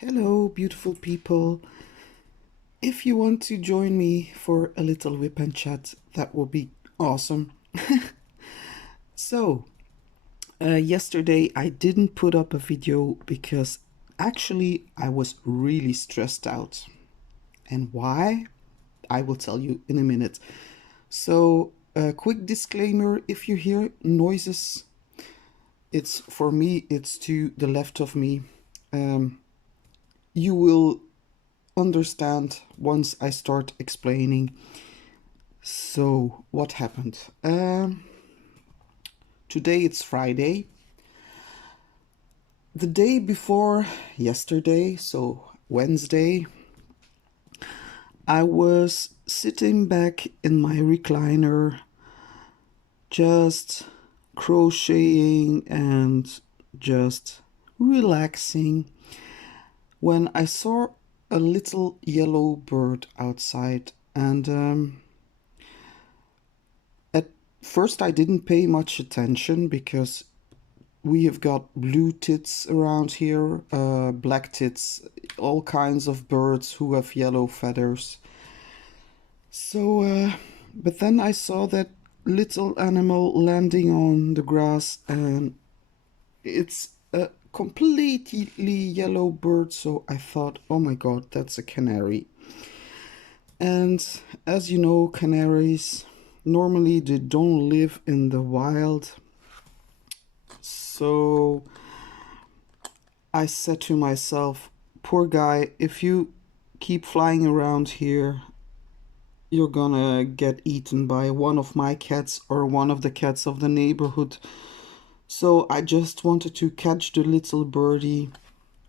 Hello, beautiful people. If you want to join me for a little whip and chat, that would be awesome. So, yesterday I didn't put up a video because actually I was really stressed out. And why? I will tell you in a minute. So, a quick disclaimer, if you hear noises, it's for me, it's to the left of me. Um, you will understand once I start explaining. So, what happened? Today it's Friday. The day before yesterday, so Wednesday, I was sitting back in my recliner, just crocheting and just relaxing, when I saw a little yellow bird outside. And at first, I didn't pay much attention because we have got blue tits around here, black tits, all kinds of birds who have yellow feathers. So, but then I saw that little animal landing on the grass, and it's a completely yellow bird. So I thought, oh my god, that's a canary. And as you know, canaries normally they don't live in the wild. So I said to myself, poor guy, if you keep flying around here, you're gonna get eaten by one of my cats or one of the cats of the neighborhood. So I just wanted to catch the little birdie.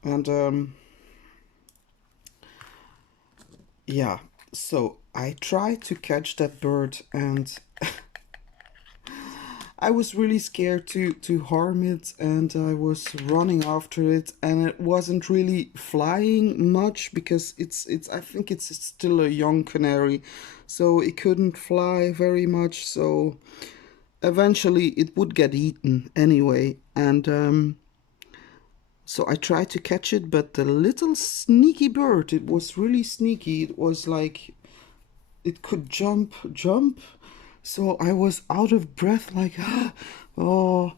And yeah, so I tried to catch that bird, and I was really scared to harm it, and I was running after it, and it wasn't really flying much because it's I think it's still a young canary, so it couldn't fly very much. So eventually it would get eaten anyway, and so I tried to catch it, but the little sneaky bird, it was really sneaky. It was like it could jump. So I was out of breath, like, oh,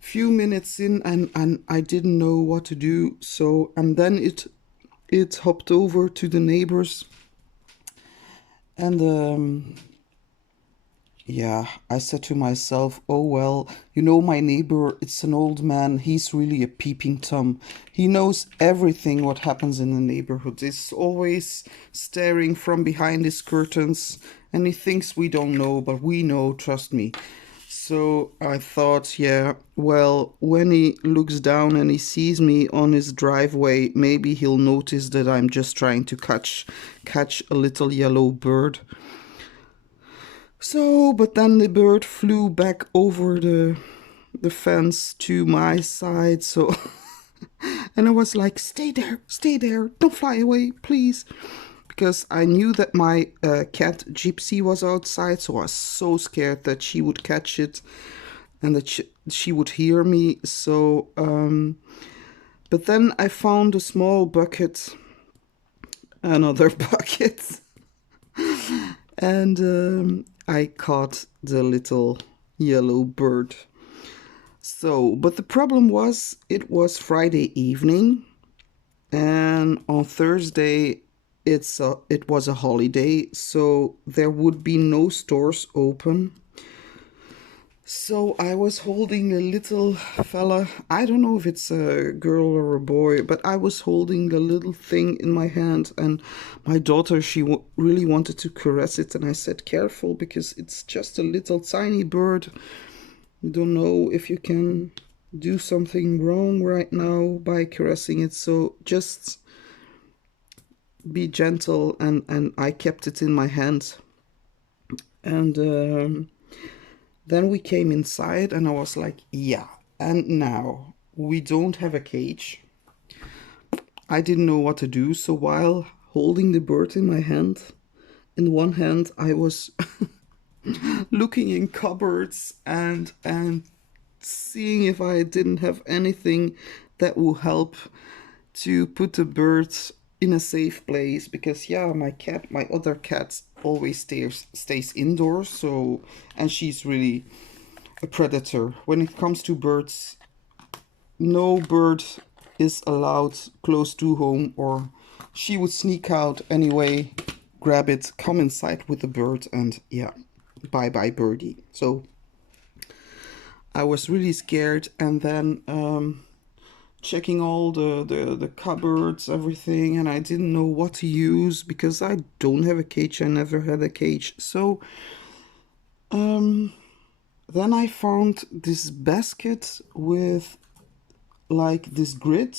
few minutes in, and I didn't know what to do. So, and then it hopped over to the neighbors, and yeah, I said to myself, oh well, my neighbor, it's an old man. He's really a peeping Tom. He knows everything what happens in the neighborhood. He's always staring from behind his curtains, and he thinks we don't know, but we know, trust me. So I thought, yeah, well, when he looks down and he sees me on his driveway, maybe he'll notice that I'm just trying to catch a little yellow bird. So, but then the bird flew back over the fence to my side. So, and I was like, stay there, don't fly away, please. Because I knew that my cat Gypsy was outside, so I was so scared that she would catch it and that she would hear me. So, but then I found a small bucket, another bucket, and I caught the little yellow bird. So, but the problem was it was Friday evening, and on Thursday it was a holiday, so there would be no stores open. So I was holding a little fella. I don't know if it's a girl or a boy, but I was holding the little thing in my hand, and my daughter, she really wanted to caress it, and I said, careful, because it's just a little tiny bird. You don't know if you can do something wrong right now by caressing it, so just be gentle. And I kept it in my hand, and then we came inside, and I was like, yeah, and now we don't have a cage. I didn't know what to do, so while holding the bird in my hand, in one hand I was looking in cupboards and seeing if I didn't have anything that will help to put the birds in a safe place because yeah, my other cat always stays indoors, so and she's really a predator. When it comes to birds, no bird is allowed close to home, or she would sneak out anyway, grab it, come inside with the bird, and yeah, bye bye birdie. So I was really scared, and then checking all the cupboards, everything, and I didn't know what to use because I don't have a cage. I never had a cage. So then I found this basket with like this grid.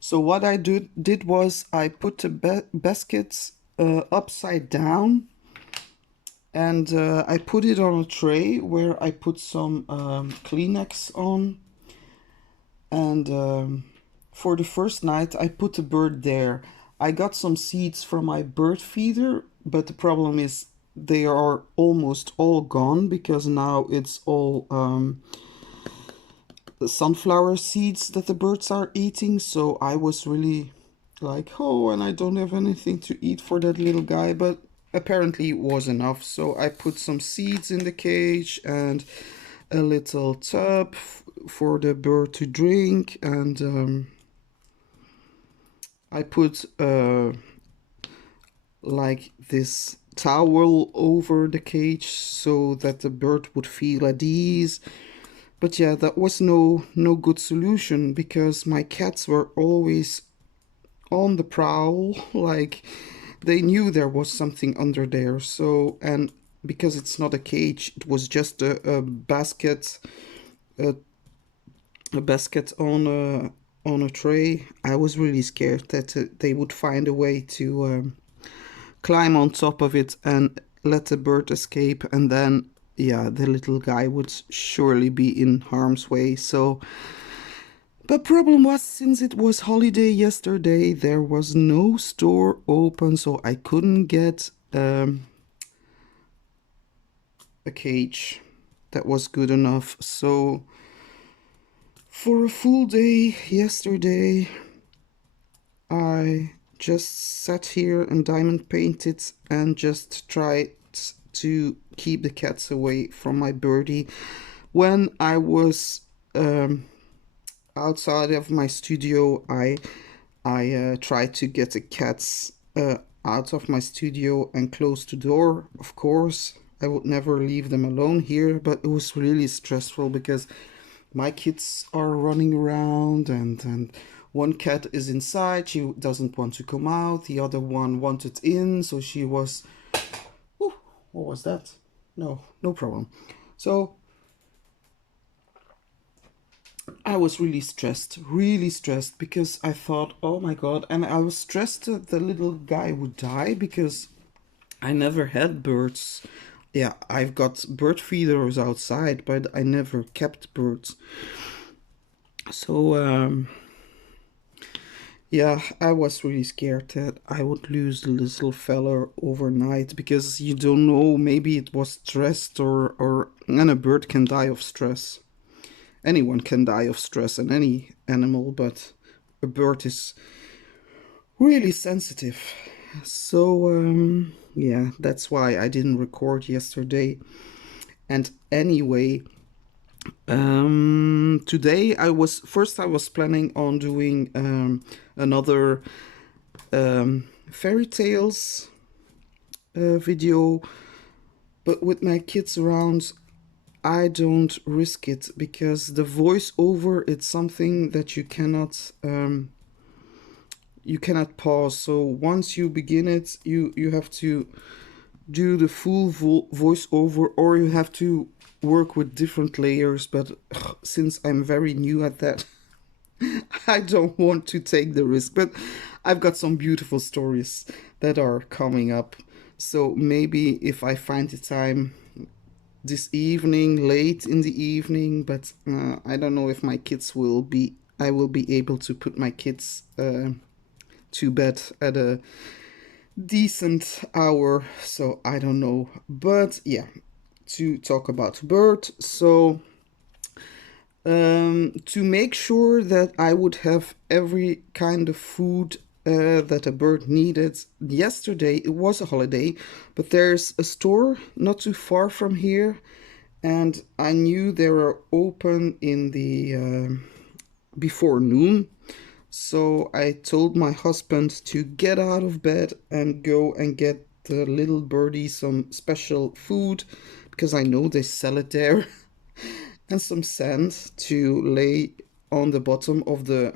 So what I did was I put the baskets upside down, and I put it on a tray where I put some Kleenex on. And for the first night, I put the bird there. I got some seeds from my bird feeder, but the problem is they are almost all gone because now it's all the sunflower seeds that the birds are eating. So I was really like, oh, and I don't have anything to eat for that little guy, but apparently it was enough. So I put some seeds in the cage and a little tub for the bird to drink, and I put like this towel over the cage so that the bird would feel at ease. But yeah, that was no good solution because my cats were always on the prowl, like they knew there was something under there. So, and because it's not a cage, it was just a basket, a, a basket on a tray. I was really scared that they would find a way to climb on top of it and let the bird escape, and then yeah, the little guy would surely be in harm's way. So the problem was, since it was holiday yesterday, there was no store open, so I couldn't get a cage that was good enough. So for a full day yesterday, I just sat here and diamond painted and just tried to keep the cats away from my birdie. When I was outside of my studio, I tried to get the cats out of my studio and close the door. Of course, I would never leave them alone here, but it was really stressful because my kids are running around, and one cat is inside, she doesn't want to come out, the other one wanted in, so she was, oh, what was that? No problem. So I was really stressed because I thought, oh my god, and I was stressed that the little guy would die because I never had birds. Yeah, I've got bird feeders outside, but I never kept birds. So yeah, I was really scared that I would lose the little fella overnight because you don't know, maybe it was stressed, or and a bird can die of stress. Anyone can die of stress, and any animal, but a bird is really sensitive. So yeah, that's why I didn't record yesterday. And anyway, today I was planning on doing another fairy tales video, but with my kids around, I don't risk it because the voiceover, it's something that you cannot pause. So once you begin it, you have to do the full voiceover, or you have to work with different layers. But since I'm very new at that, I don't want to take the risk. But I've got some beautiful stories that are coming up, so maybe if I find the time this evening, late in the evening, but I don't know if my kids will be, I will be able to put my kids to bed at a decent hour, so I don't know. But yeah, to talk about bird, so to make sure that I would have every kind of food that a bird needed. Yesterday, it was a holiday, but there's a store not too far from here, and I knew they were open in the before noon. So I told my husband to get out of bed and go and get the little birdie some special food because I know they sell it there and some sand to lay on the bottom of the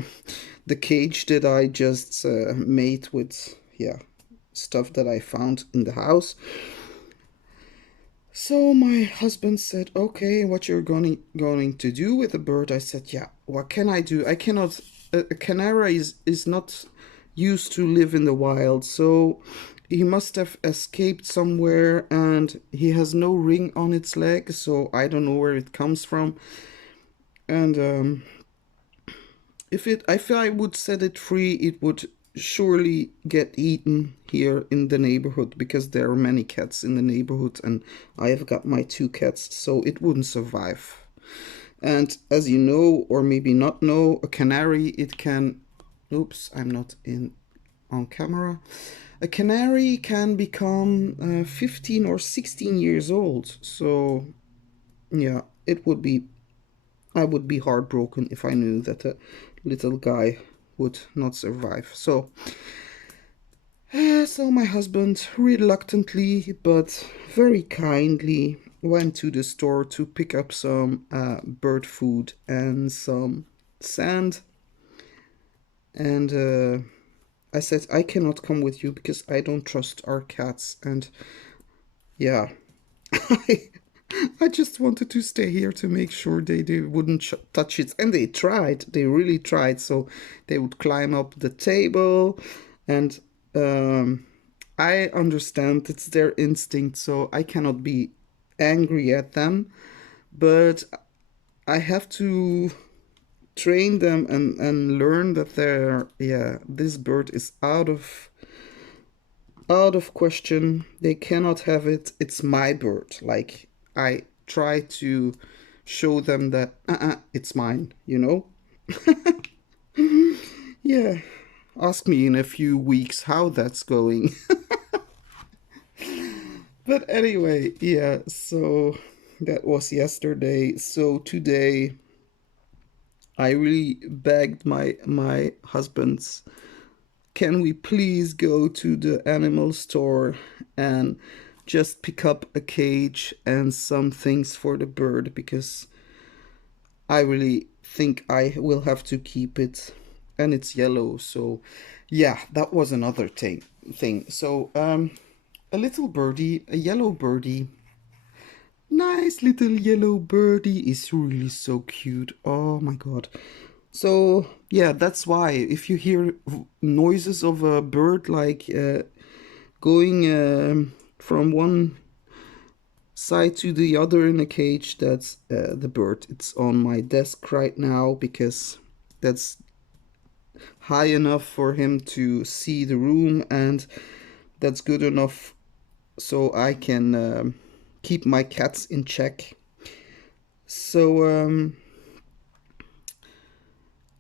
cage that I just made with stuff that I found in the house. So my husband said, "Okay, what you're going to do with the bird?" I said, "Yeah, what can I do? I cannot. A canary is not used to live in the wild, so he must have escaped somewhere, and he has no ring on its leg, so I don't know where it comes from. And if I would set it free, it would surely get eaten here in the neighborhood because there are many cats in the neighborhood, and I have got my two cats, so it wouldn't survive. And as you know, or maybe not know, a canary, it can. Oops, I'm not in on camera. A canary can become 15 or 16 years old. So, yeah, it would be. I would be heartbroken if I knew that a little guy would not survive. So my husband reluctantly but very kindly went to the store to pick up some bird food and some sand. And I said, I cannot come with you because I don't trust our cats. And yeah, I, I just wanted to stay here to make sure they wouldn't touch it. And they tried, they really tried. So they would climb up the table. And I understand it's their instinct, so I cannot be angry at them. But I have to train them and learn that this bird is out of question. They cannot have it. It's my bird. Like I try to show them that it's mine, you know? Yeah. Ask me in a few weeks how that's going. But anyway, yeah, so that was yesterday. So today I really begged my husband's, can we please go to the animal store and just pick up a cage and some things for the bird because I really think I will have to keep it and it's yellow. So yeah, that was another thing. So a little birdie, a yellow birdie. Nice little yellow birdie is really so cute. Oh my god. So, yeah, that's why if you hear noises of a bird like going from one side to the other in a cage, that's the bird. It's on my desk right now because that's high enough for him to see the room, and that's good enough so I can keep my cats in check. So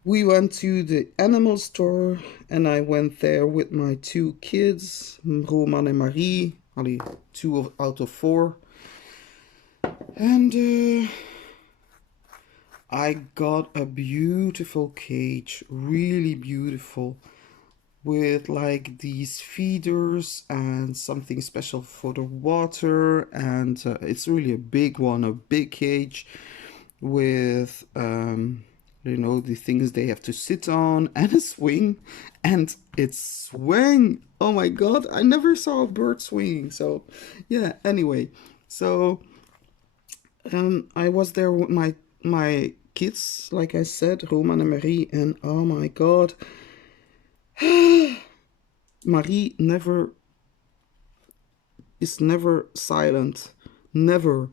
we went to the animal store and I went there with my two kids, Roman and Marie, only out of four. And I got a beautiful cage, really beautiful, with like these feeders and something special for the water. And it's really a big one, a big cage with the things they have to sit on and a swing, and it's swing. Oh my god, I never saw a bird swinging. So yeah, anyway, so I was there with my kids, like I said, Roman and Marie, and oh my god, Marie never silent, never.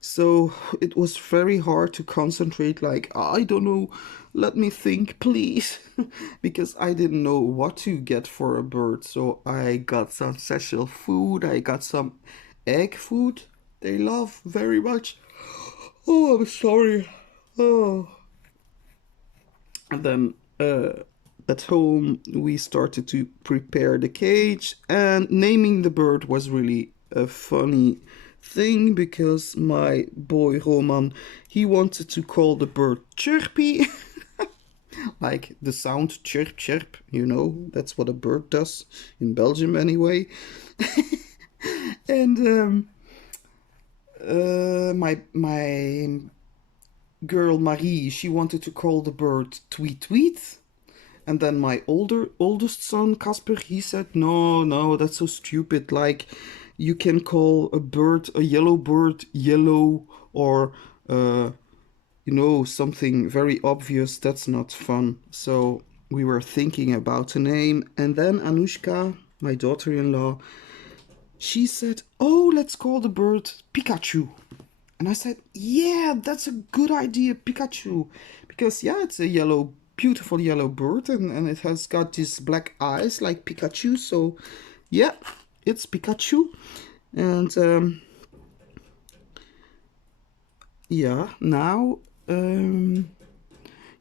So it was very hard to concentrate, like, I don't know, let me think, please. Because I didn't know what to get for a bird. So I got some special food, I got some egg food they love very much. Oh, I'm sorry. Oh. And then at home we started to prepare the cage, and naming the bird was really a funny thing because my boy Roman, he wanted to call the bird Chirpy. Like the sound chirp chirp, you know, that's what a bird does in Belgium anyway. And my girl Marie, she wanted to call the bird Tweet Tweet. And then my oldest son Casper, he said, no, no, that's so stupid. Like, you can call a yellow bird yellow, or you know, something very obvious. That's not fun. So we were thinking about a name, and then Anushka, my daughter-in-law, she said, oh, let's call the bird Pikachu. And I said, yeah, that's a good idea, Pikachu. Because, yeah, it's a yellow, beautiful yellow bird, and it has got these black eyes like Pikachu. So, yeah, it's Pikachu. And, yeah, now,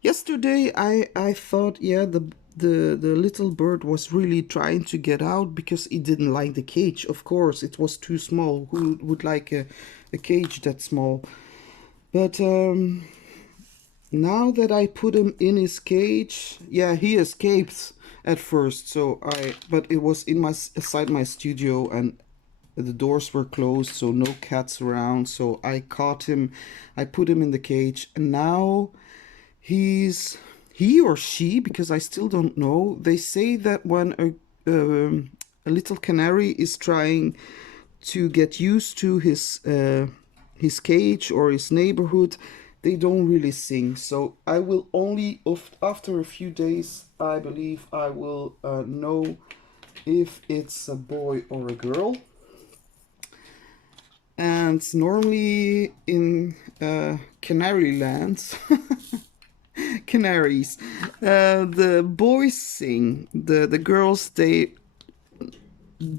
yesterday I thought, yeah, the little bird was really trying to get out because he didn't like the cage. Of course, it was too small. Who would like a cage that small? But now that I put him in his cage, yeah, he escaped at first. But it was inside my studio, and the doors were closed, so no cats around. So I caught him, I put him in the cage, and now he or she, because I still don't know. They say that when a little canary is trying to get used to his cage or his neighborhood, they don't really sing. So I will only, after a few days, I believe I will know if it's a boy or a girl. And normally in Canary lands, canaries, the boys sing. The girls, they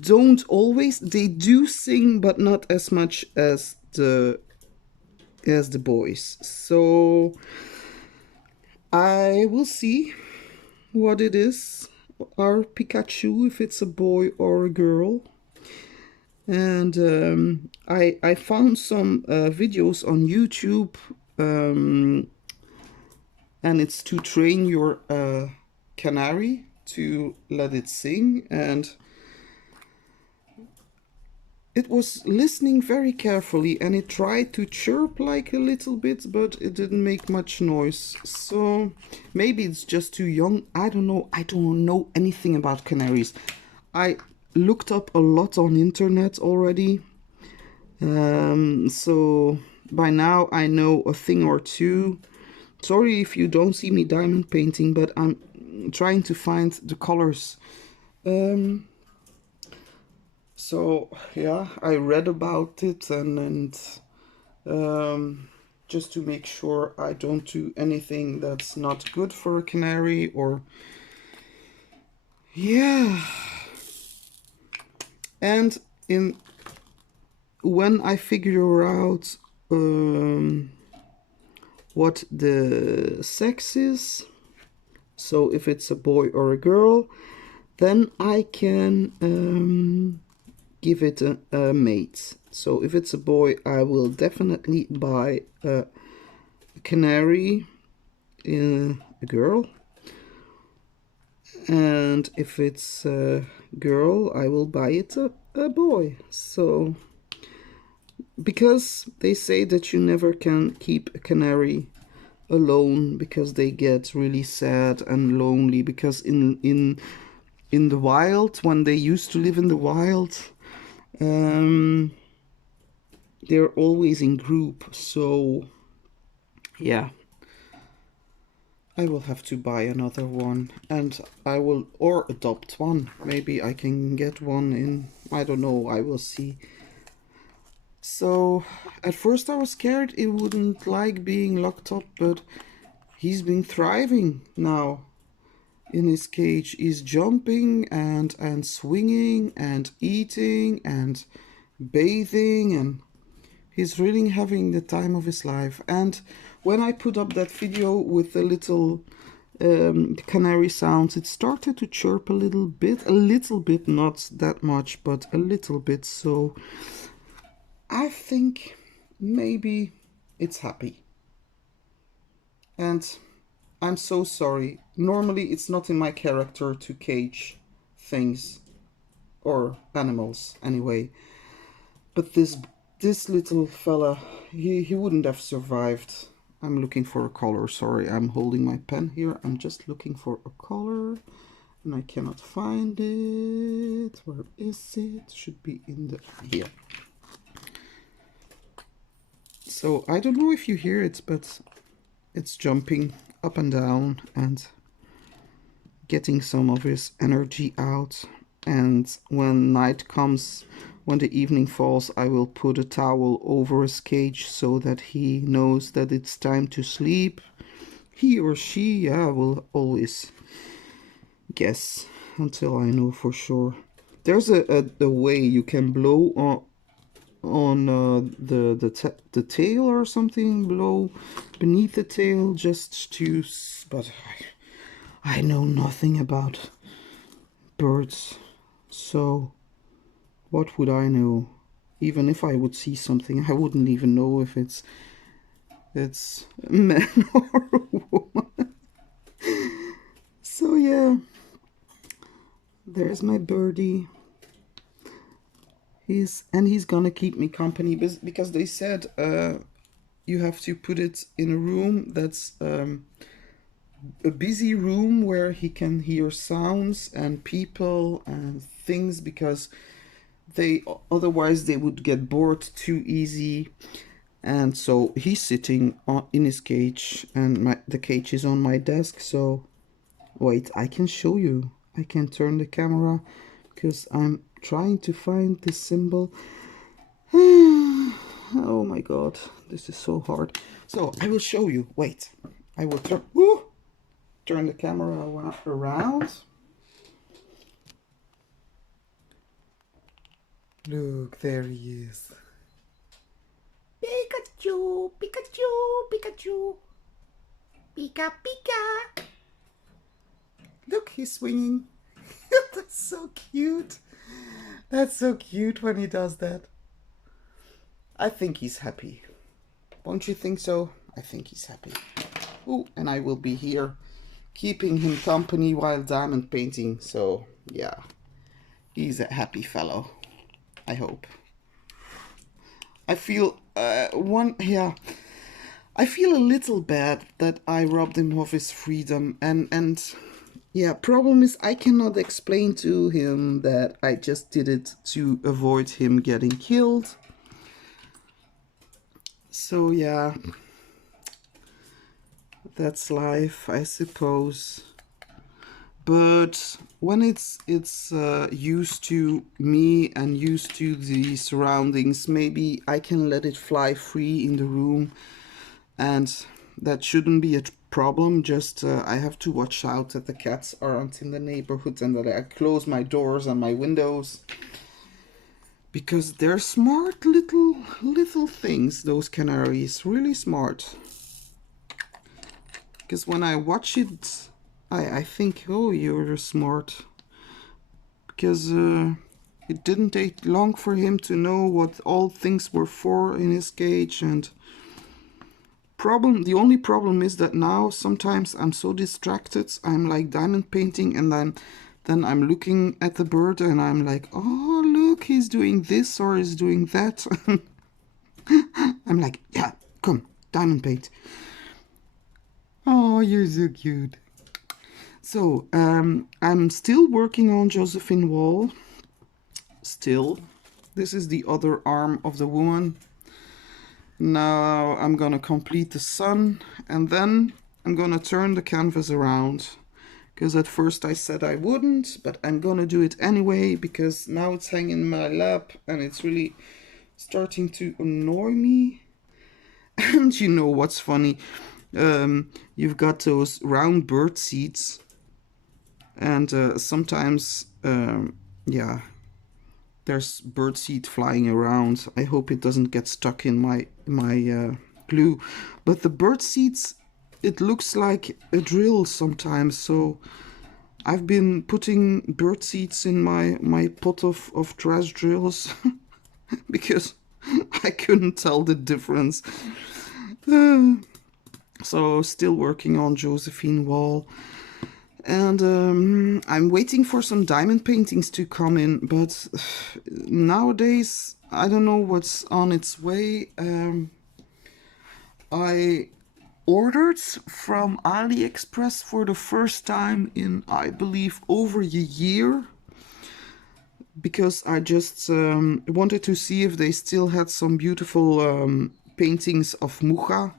don't always. They do sing, but not as much as the boys. So I will see what it is, our Pikachu, if it's a boy or a girl. And I found some videos on YouTube, and it's to train your canary to let it sing, and it was listening very carefully, and it tried to chirp like a little bit, but it didn't make much noise. So maybe it's just too young. I don't know. I don't know anything about canaries. I looked up a lot on internet already. So by now I know a thing or two. Sorry if you don't see me diamond painting, but I'm trying to find the colors. So yeah, I read about it, and just to make sure I don't do anything that's not good for a canary, or yeah. And when I figure out what the sex is, so if it's a boy or a girl, then I can give it a mate. So if it's a boy, I will definitely buy a canary in a girl. And if it's a girl, I will buy it a boy. So, because they say that you never can keep a canary alone, because they get really sad and lonely, because in the wild, when they used to live in the wild, they're always in group. So yeah, I will have to buy another one, and I will, or adopt one. Maybe I can get one in, I don't know, I will see. So at first I was scared he wouldn't like being locked up, but he's been thriving now in his cage. He's jumping and swinging and eating and bathing, and he's really having the time of his life. And when I put up that video with the little the canary sounds. It started to chirp a little bit, not that much, but a little bit. So I think maybe it's happy. And I'm so sorry. Normally it's not in my character to cage things or animals anyway. But this little fella, he wouldn't have survived. I'm looking for a color. Sorry, I'm holding my pen here. I'm just looking for a color and I cannot find it. Where is it? Should be in the here. So I don't know if you hear it, but it's jumping up and down and getting some of his energy out. And when night comes, when the evening falls, I will put a towel over his cage so that he knows that it's time to sleep. He or she, yeah, will always guess until I know for sure. There's a way you can blow on the tail or something, blow beneath the tail just to, but I know nothing about birds, so what would I know? Even if I would see something, I wouldn't even know if it's a man or a woman. So yeah, there's my birdie. He's gonna keep me company because they said you have to put it in a room that's a busy room where he can hear sounds and people and things, because otherwise they would get bored too easy. And so he's sitting in his cage, and the cage is on my desk. So wait, I can show you. I can turn the camera because I'm trying to find this symbol. Oh my god, this is so hard. So I will show you. Wait, I will turn the camera around. Look, there he is. Pikachu, Pikachu, Pikachu. Pika, Pika. Look, he's swinging. That's so cute. That's so cute when he does that. I think he's happy. Won't you think so? I think he's happy. Oh, and I will be here keeping him company while diamond painting. So, yeah, he's a happy fellow. I hope. I feel I feel a little bad that I robbed him of his freedom, and yeah, problem is I cannot explain to him that I just did it to avoid him getting killed. So yeah, that's life, I suppose. But when it's used to me and used to the surroundings, maybe I can let it fly free in the room, and that shouldn't be a problem. Just I have to watch out that the cats aren't in the neighborhood and that I close my doors and my windows, because they're smart little things, those canaries, really smart. Because when I watch it, I think, oh, you're smart. Because it didn't take long for him to know what all things were for in his cage. And the only problem is that now sometimes I'm so distracted. I'm like diamond painting, and then I'm looking at the bird and I'm like, oh, look, he's doing this or he's doing that. I'm like, yeah, come, diamond paint. Oh, you're so cute. So, I'm still working on Josephine Wall. Still. This is the other arm of the woman. Now I'm gonna complete the sun, and then I'm gonna turn the canvas around. Because at first I said I wouldn't, but I'm gonna do it anyway, because now it's hanging in my lap and it's really starting to annoy me. And you know what's funny? You've got those round bird seeds, and sometimes, yeah, there's birdseed flying around. I hope it doesn't get stuck in my glue. But the bird seeds it looks like a drill sometimes. So I've been putting bird seeds in my pot of trash drills because I couldn't tell the difference. So still working on Josephine Wall. And I'm waiting for some diamond paintings to come in, but nowadays I don't know what's on its way. I ordered from AliExpress for the first time in, I believe, over a year, because I just wanted to see if they still had some beautiful paintings of Mucha.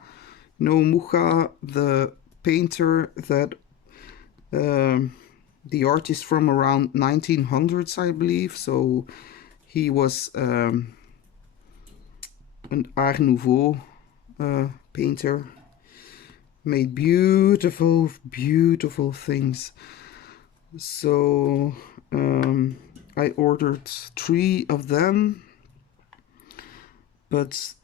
You know, Mucha, the painter that the artist from around 1900s, I believe. So he was an Art Nouveau painter, made beautiful, beautiful things. So I ordered 3 of them, but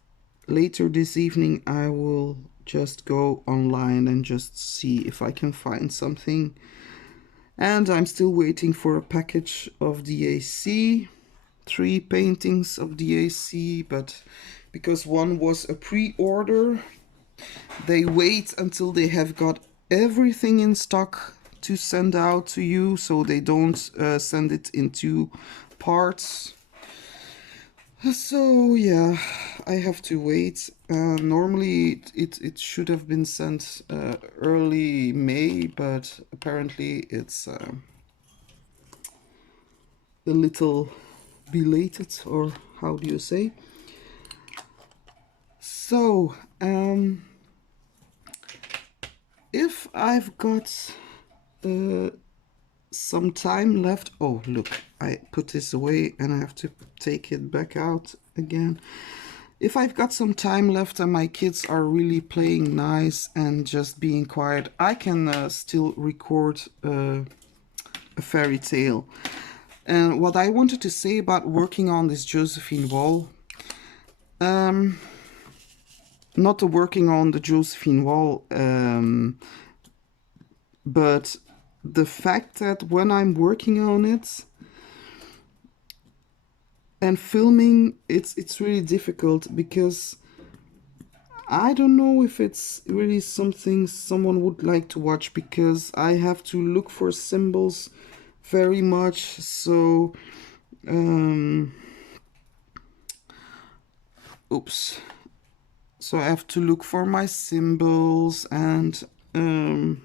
later this evening I will just go online and just see if I can find something. And I'm still waiting for a package of DAC, 3 paintings of DAC, but because one was a pre-order, they wait until they have got everything in stock to send out to you, so they don't send it in 2 parts. So yeah, I have to wait. Normally it should have been sent early May, but apparently it's a little belated, or how do you say? So if I've got some time left, oh look, I put this away and I have to take it back out again. If I've got some time left and my kids are really playing nice and just being quiet, I can still record a fairy tale. And what I wanted to say about working on this Josephine Wall, not the working on the Josephine Wall, but the fact that when I'm working on it and filming, it's really difficult, because I don't know if it's really something someone would like to watch, because I have to look for symbols very much. So oops, so I have to look for my symbols, and I'm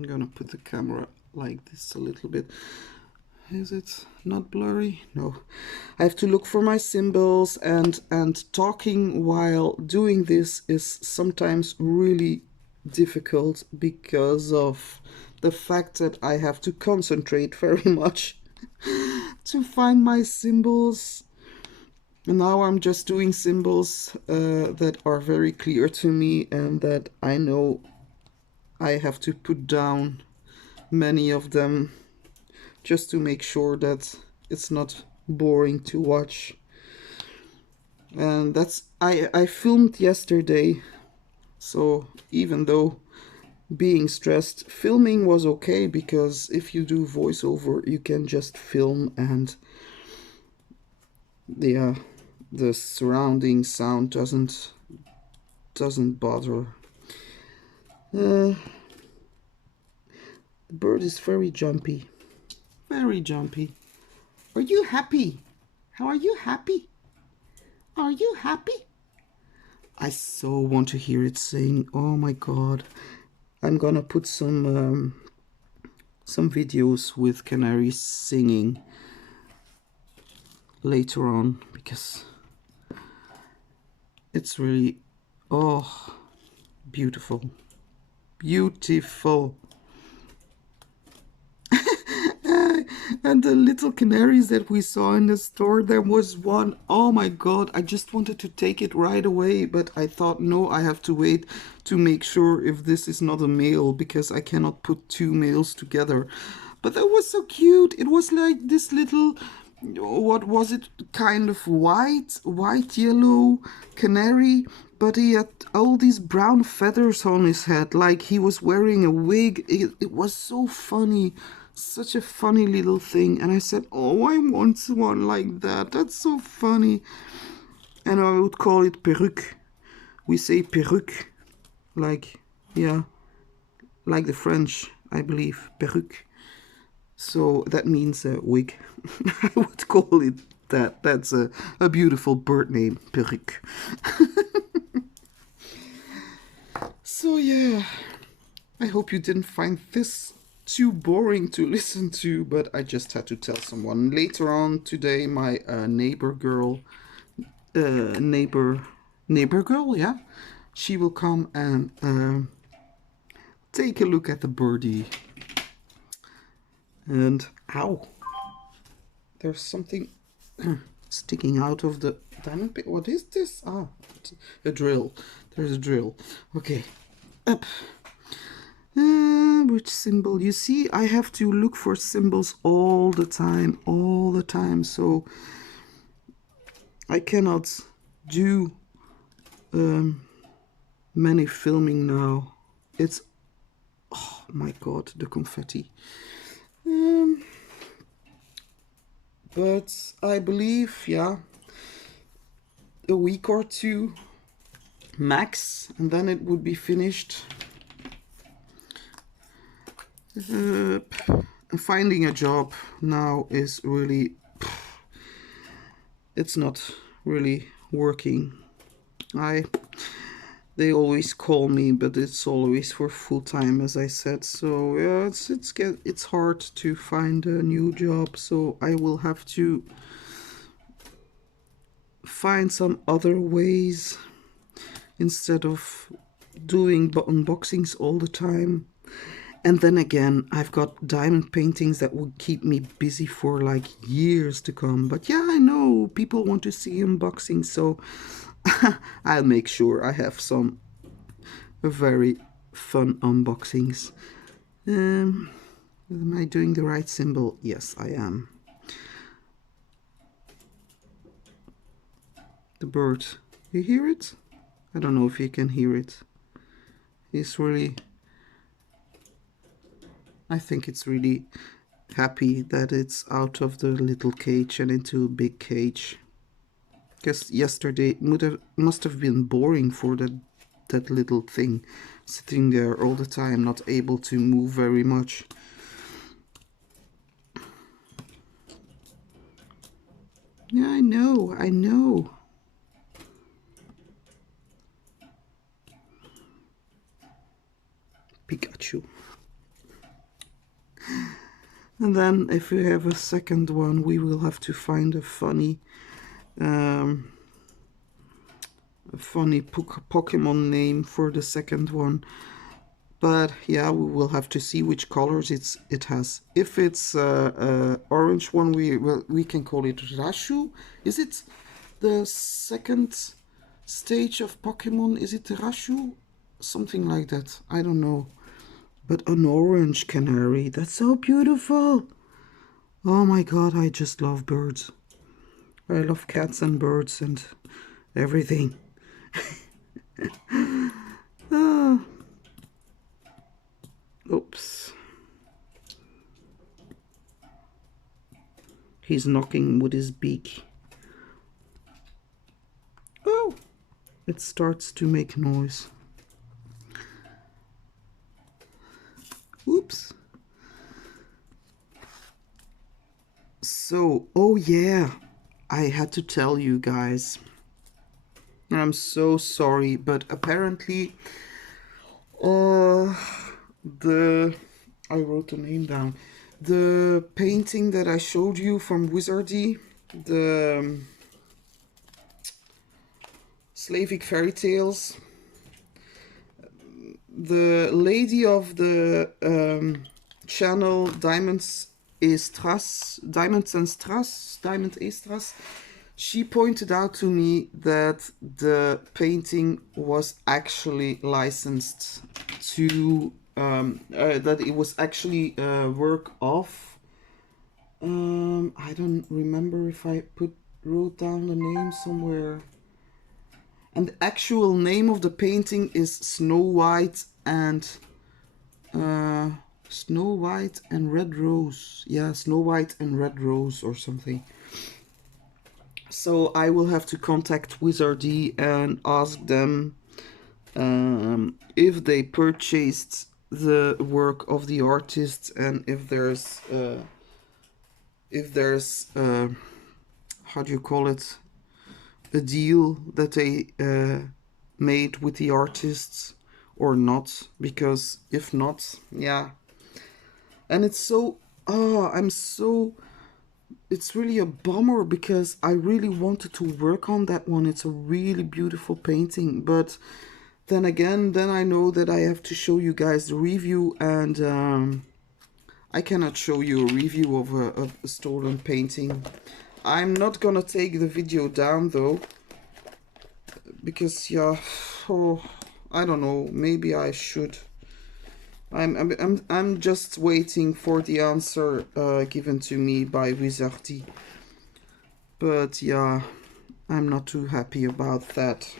gonna put the camera like this a little bit. Is it not blurry? No. I have to look for my symbols, and talking while doing this is sometimes really difficult because of the fact that I have to concentrate very much to find my symbols. And now I'm just doing symbols that are very clear to me and that I know I have to put down many of them, just to make sure that it's not boring to watch. And that's, I filmed yesterday, so even though being stressed, filming was okay, because if you do voiceover you can just film, and the surrounding sound doesn't bother. The bird is very jumpy. Very jumpy. Are you happy? How are you happy? Are you happy? I so want to hear it sing. Oh my god. I'm gonna put some videos with canaries singing later on, because it's really, oh, beautiful. Beautiful. And the little canaries that we saw in the store, there was one, oh my god, I just wanted to take it right away, but I thought, no, I have to wait to make sure if this is not a male, because I cannot put 2 males together. But that was so cute. It was like this little what was it, kind of white, yellow, canary, but he had all these brown feathers on his head, like he was wearing a wig. It was so funny, such a funny little thing. And I said, oh, I want one like that. That's so funny. And I would call it perruque. We say perruque, like, yeah, like the French, I believe, perruque. So that means a wig. I would call it that. That's a beautiful bird name, perruque. So yeah, I hope you didn't find this too boring to listen to, but I just had to tell someone. Later on today, my neighbor girl, neighbor girl, yeah, she will come and take a look at the birdie. And ow, there's something sticking out of the diamond pit. What is this? Ah, a drill. There's a drill. Okay, up. Which symbol? You see, I have to look for symbols all the time, so I cannot do many filming now. It's, oh my god, the confetti. But I believe, yeah, a week or two max, and then it would be finished. Finding a job now is really, it's not really working. They always call me, but it's always for full time, as I said. So yeah, it's hard to find a new job. So I will have to find some other ways instead of doing unboxings all the time. And then again, I've got diamond paintings that will keep me busy for like years to come. But yeah, I know people want to see unboxings, so I'll make sure I have some very fun unboxings. Am I doing the right symbol? Yes, I am. The bird. You hear it? I don't know if you can hear it. It's really... I think it's really happy that it's out of the little cage and into a big cage. Because yesterday must have been boring for that little thing, sitting there all the time, not able to move very much. Yeah, I know. Pikachu. And then if we have a second one, we will have to find a funny Pokemon name for the second one. But yeah, we will have to see which colors it has. If it's orange one, we can call it Rashu. Is it the second stage of Pokemon? Is it Rashu? Something like that. I don't know. But an orange canary, that's so beautiful. Oh my god, I just love birds. I love cats and birds and everything. Ah. Oops. He's knocking with his beak. Oh, it starts to make noise. Oops. So, oh yeah, I had to tell you guys. I'm so sorry, but apparently, I wrote the name down. The painting that I showed you from Wizardy, the Slavic fairy tales, the lady of the channel Diamonds and Strass, she pointed out to me that the painting was actually licensed to that it was actually a work of I don't remember if I wrote down the name somewhere. And the actual name of the painting is Snow White and Red Rose. Yeah, Snow White and Red Rose or something. So I will have to contact Wizardy and ask them if they purchased the work of the artist and if there's how do you call it, a deal that they made with the artists or not, because if not, yeah. And it's so it's really a bummer because I really wanted to work on that one. It's a really beautiful painting, but then again, then I know that I have to show you guys the review, and I cannot show you a review of a stolen painting. I'm not gonna take the video down though, because yeah, oh, I don't know, maybe I should. I'm just waiting for the answer given to me by Wizardy. But yeah, I'm not too happy about that.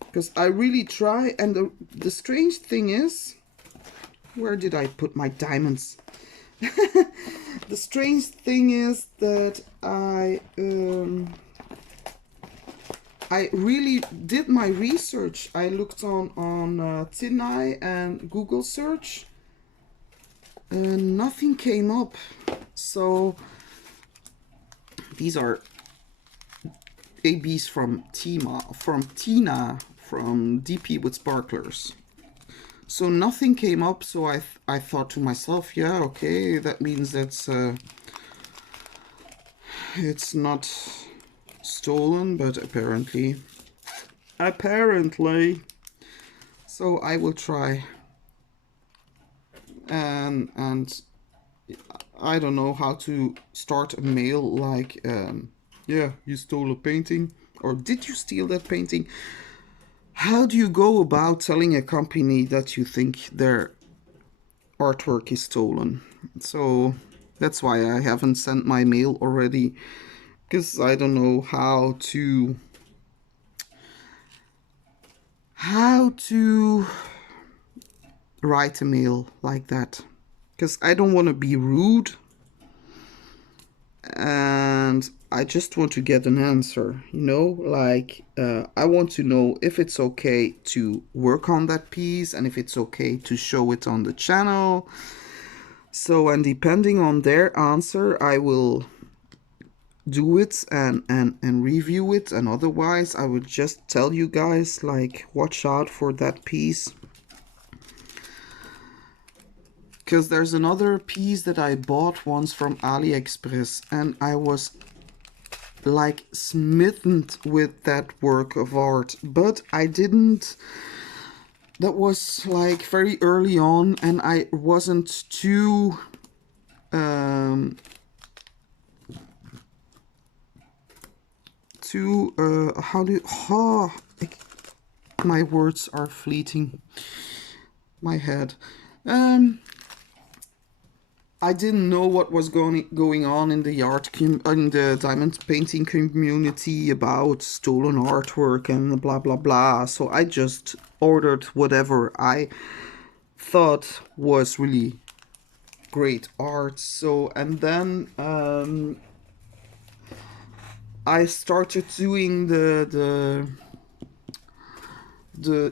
Because I really try, and the strange thing is, where did I put my diamonds? The strange thing is that I really did my research. I looked on TinEye and Google search, and nothing came up. So these are ABs from Tina, from DP with sparklers. So nothing came up. So I thought to myself, yeah, okay, that means that's it's not stolen, but apparently. So I will try, and I don't know how to start a mail like, yeah, you stole a painting, or did you steal that painting? How do you go about telling a company that you think their artwork is stolen? So that's why I haven't sent my mail already, because I don't know how to write a mail like that, because I don't want to be rude, and I just want to get an answer, you know, like I want to know if it's okay to work on that piece and if it's okay to show it on the channel. So, and depending on their answer, I will do it and review it, and otherwise I would just tell you guys, like, watch out for that piece. Because there's another piece that I bought once from AliExpress, and I was like smitten with that work of art, but I didn't. That was like very early on, and I wasn't too how do you, my words are fleeting, my head. I didn't know what was going on in the in the diamond painting community about stolen artwork and blah blah blah. So I just ordered whatever I thought was really great art. So, and then I started doing the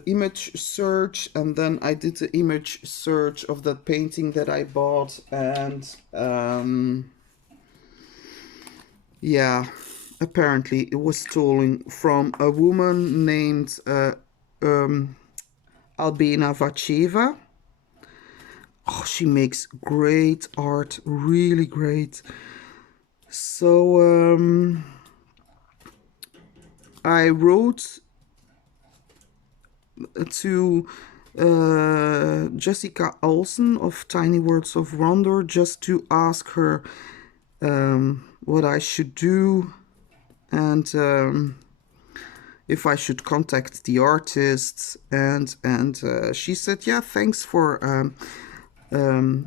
image search, and then I did the image search of that painting that I bought, and yeah, apparently it was stolen from a woman named Albina Vacheva. Oh, she makes great art, really great. So I wrote to Jessica Olsen of Tiny Words of Wonder just to ask her what I should do, and if I should contact the artists, and she said, yeah, thanks for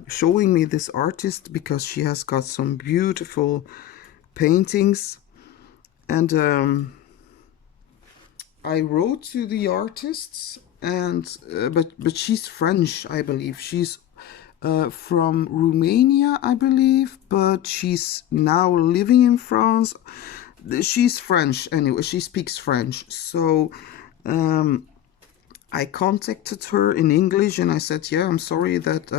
showing me this artist because she has got some beautiful paintings. And I wrote to the artists, and but she's French, I believe. She's from Romania, I believe, but she's now living in France. She's French anyway. She speaks French, so I contacted her in English, and I said, "Yeah, I'm sorry that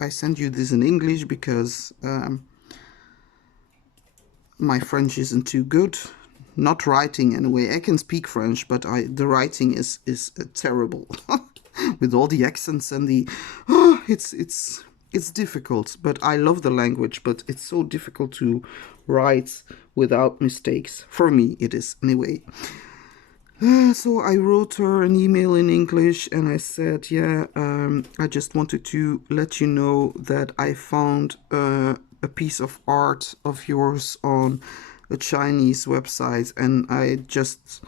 I sent you this in English because my French isn't too good. Not writing anyway. I can speak French, but the writing is terrible with all the accents and the it's difficult. But I love the language, but it's so difficult to write without mistakes. For me, it is anyway." So I wrote her an email in English, and I said, "Yeah, I just wanted to let you know that I found a piece of art of yours on a Chinese website, and I just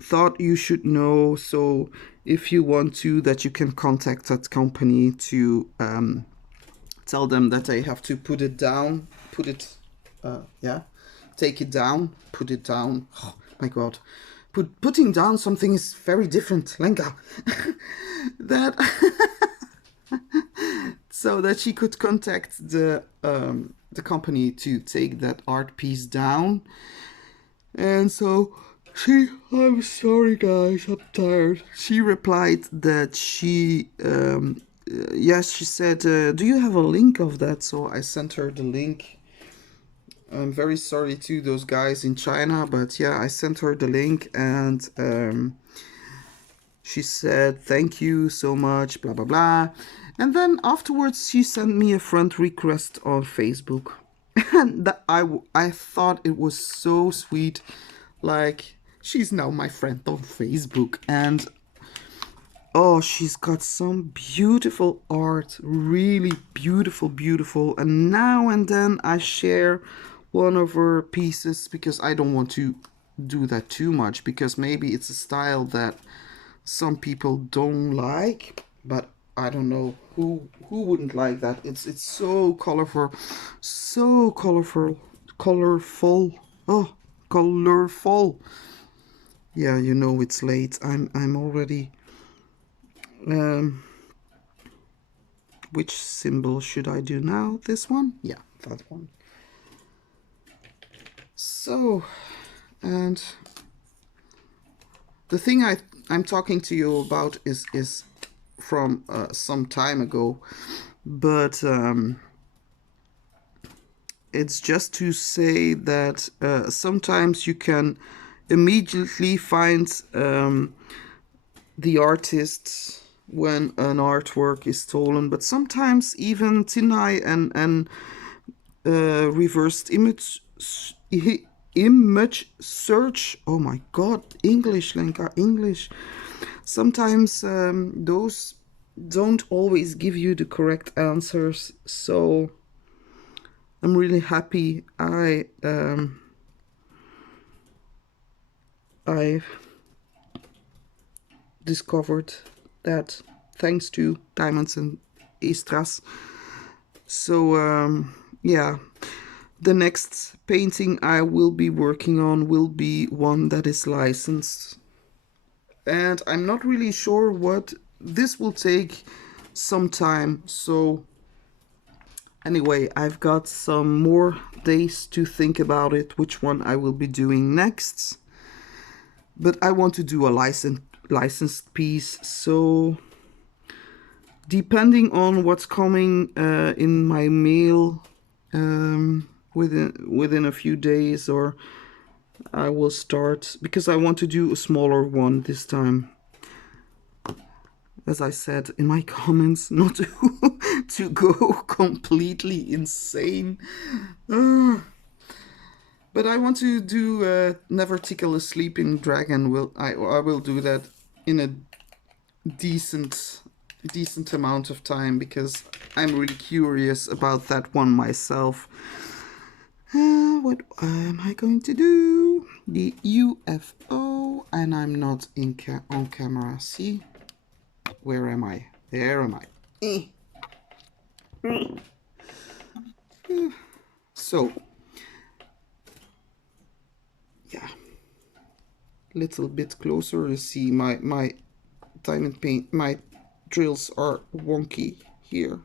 thought you should know. So if you want to, that you can contact that company to tell them that I have to put it down, take it down, put it down. Oh my God." Putting down something is very different, Lenka. That so that she could contact the company to take that art piece down. And so I'm sorry guys, I'm tired. She replied that yes, she said, "Do you have a link of that?" So I sent her the link. I'm very sorry to those guys in China, but yeah, I sent her the link, and she said, "Thank you so much, blah, blah, blah." And then afterwards, she sent me a friend request on Facebook. And that I thought it was so sweet. Like, she's now my friend on Facebook. And oh, she's got some beautiful art, really beautiful, beautiful. And now and then I share one of her pieces because I don't want to do that too much, because maybe it's a style that some people don't like, but I don't know who wouldn't like that. It's so colorful, so colorful. Oh, colorful. Yeah, you know it's late. I'm already. Which symbol should I do now? This one? Yeah, that one. So, and the thing I'm talking to you about is from some time ago, but it's just to say that sometimes you can immediately find the artist when an artwork is stolen, but sometimes even Tinai and reversed image search. Oh my God, English, Lenka, English. Sometimes those don't always give you the correct answers. So I'm really happy I discovered that, thanks to Diamonds and Estras. So yeah, the next painting I will be working on will be one that is licensed, and I'm not really sure what this will take some time. So anyway, I've got some more days to think about it, which one I will be doing next. But I want to do a licensed piece, so depending on what's coming in my mail within a few days, or I will start, because I want to do a smaller one this time. As I said in my comments, not to go completely insane. But I want to do Never Tickle a Sleeping Dragon. I will do that in a decent amount of time, because I'm really curious about that one myself. What am I going to do? The UFO, and I'm not on camera. See? Where am I? There am I. So, yeah, little bit closer. You see my diamond paint, my drills are wonky here.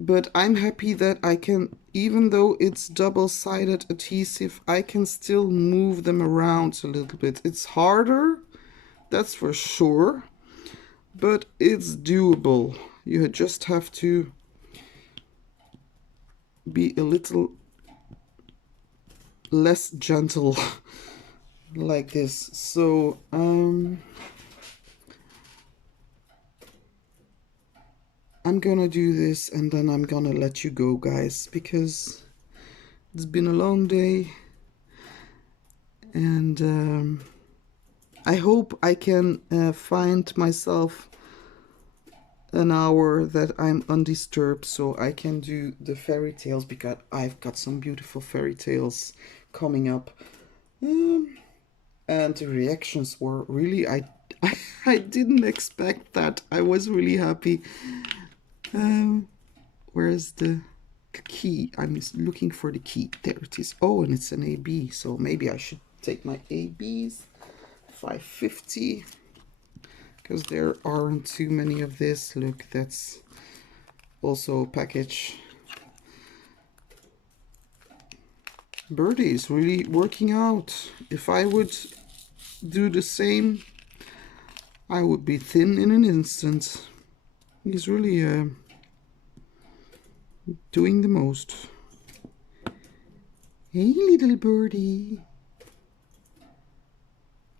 But I'm happy that I can, even though it's double-sided adhesive, I can still move them around a little bit. It's harder, that's for sure, but it's doable. You just have to be a little less gentle like this. So I'm gonna do this and then I'm gonna let you go, guys, because it's been a long day, and I hope I can find myself an hour that I'm undisturbed so I can do the fairy tales, because I've got some beautiful fairy tales coming up. And the reactions were really, I didn't expect that. I was really happy. Where's the key? I'm looking for the key. There it is. Oh, and it's an AB, so maybe I should take my ABs. 550, because there aren't too many of this. Look, that's also a package. Birdie is really working out. If I would do the same, I would be thin in an instant. He's really doing the most. Hey, little birdie.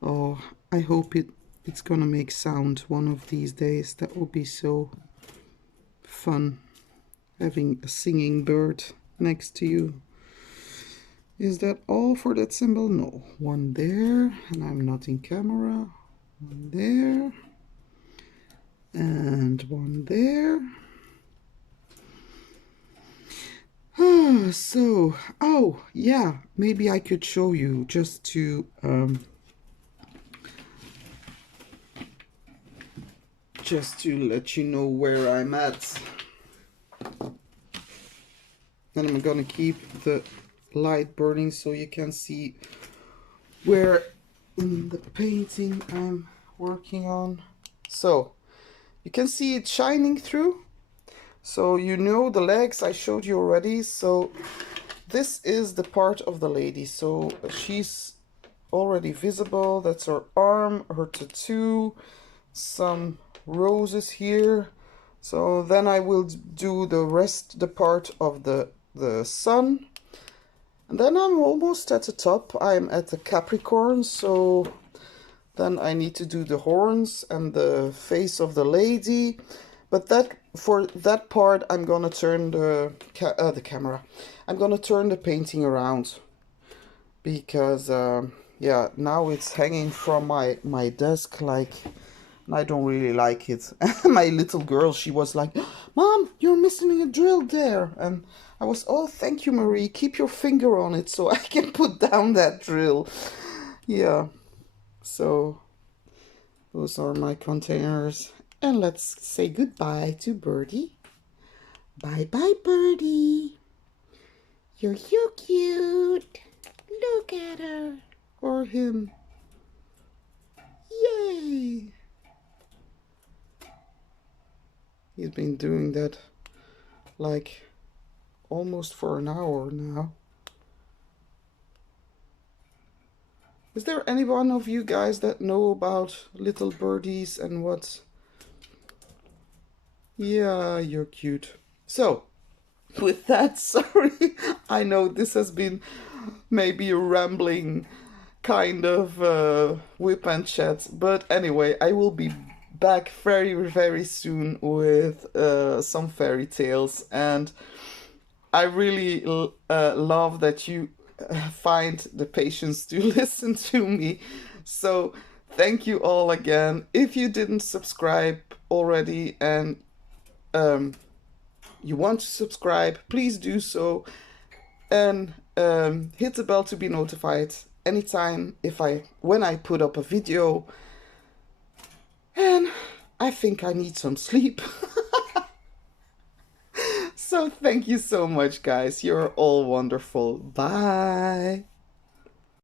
Oh, I hope it's gonna make sound one of these days. That would be so fun, having a singing bird next to you. Is that all for that symbol? No. One there, and I'm not in camera. One there, and one there. So, oh yeah, maybe I could show you just to let you know where I'm at. And I'm gonna keep the light burning so you can see where in the painting I'm working on. So you can see it shining through. So you know the legs I showed you already. So this is the part of the lady. So she's already visible. That's her arm, her tattoo, some roses here. So then I will do the rest, the part of the sun. And then I'm almost at the top. I'm at the Capricorn, so then I need to do the horns and the face of the lady. But that, for that part, I'm gonna turn the camera. I'm gonna turn the painting around, because yeah, now it's hanging from my desk, like, I don't really like it. My little girl, she was like, "Mom, you're missing a drill there." And I was, "Oh, thank you, Marie. Keep your finger on it so I can put down that drill." Yeah, so those are my containers. And let's say goodbye to Birdie. Bye bye, Birdie. You're so cute. Look at her. Or him. Yay. He's been doing that like almost for an hour now. Is there any one of you guys that know about little birdies and what? Yeah, you're cute. So, with that, sorry, I know this has been maybe a rambling kind of whip and chat, but anyway, I will be back very, very soon with some fairy tales, and I really love that you find the patience to listen to me. So thank you all again. If you didn't subscribe already and you want to subscribe, please do so, and hit the bell to be notified anytime when I put up a video. And I think I need some sleep. So thank you so much, guys. You're all wonderful. Bye.